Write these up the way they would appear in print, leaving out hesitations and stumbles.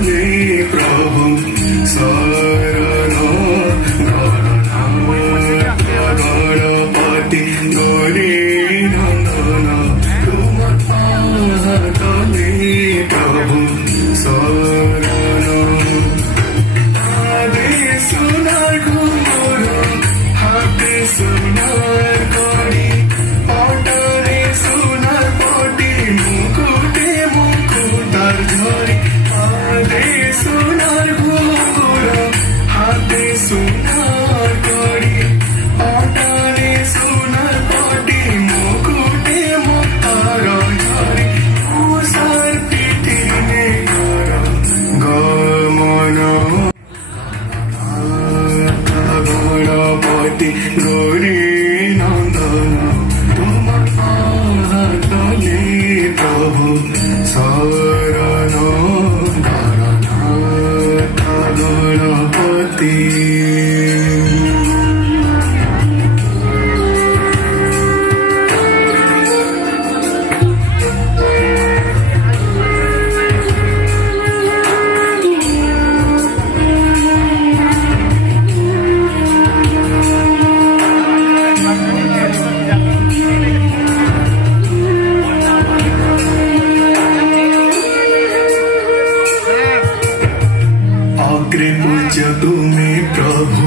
तले प्रभु शरण गणपति गौरी नंदन तुम तले प्रभु शरण आदे सुनार घुमर हाथे सुनार कड़ी पटरे सुनार पटी मुकुटे मुकुटार झरी आदे सुनार घुमर हाथे सुनार कड़ी पटरे सुनार पटी मुकुटे मुकुटार झरी उषार पिठी में गमन गणपति गौरी नंदन तुम तले प्रभु शरण गणपति अग्रे पूज्य तुम्हें प्रभु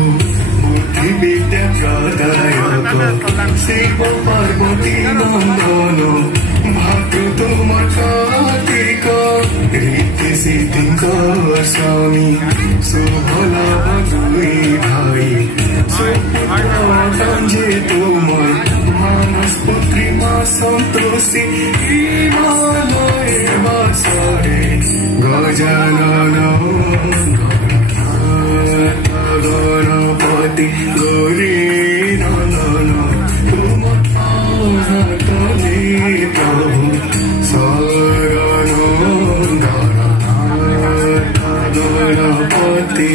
बुद्धि विद्या प्रदायक शिव पार्वती नंदन भातृ तुम कार्तिक रीति सिद्धि स्वामी शुभ लाभ दुई भाई सुपुत्र तुम मानस पुत्री माँ संतोषी हिमालय वासरे गजानन गणपति गौरी नंदन तुम तले प्रभु शरण गणपति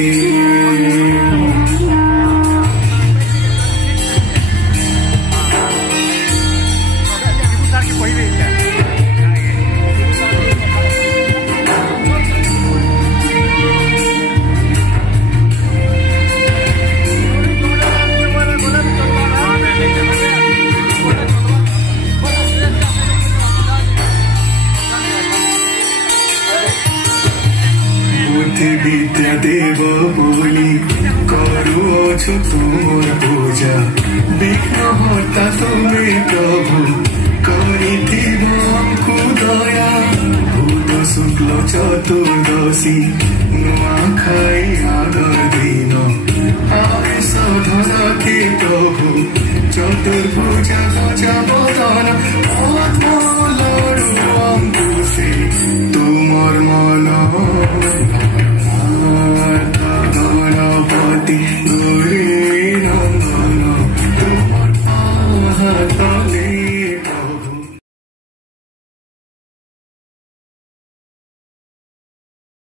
विद्या देव बोली करुछु तुम पूजा विघ्न हर्ता तुम्हें प्रभु करिथिबंकु दया भूत शुक्ल चतुर्दशी नुआखाई आदर दिन आवेश धरती प्रभु चतुर्भुजा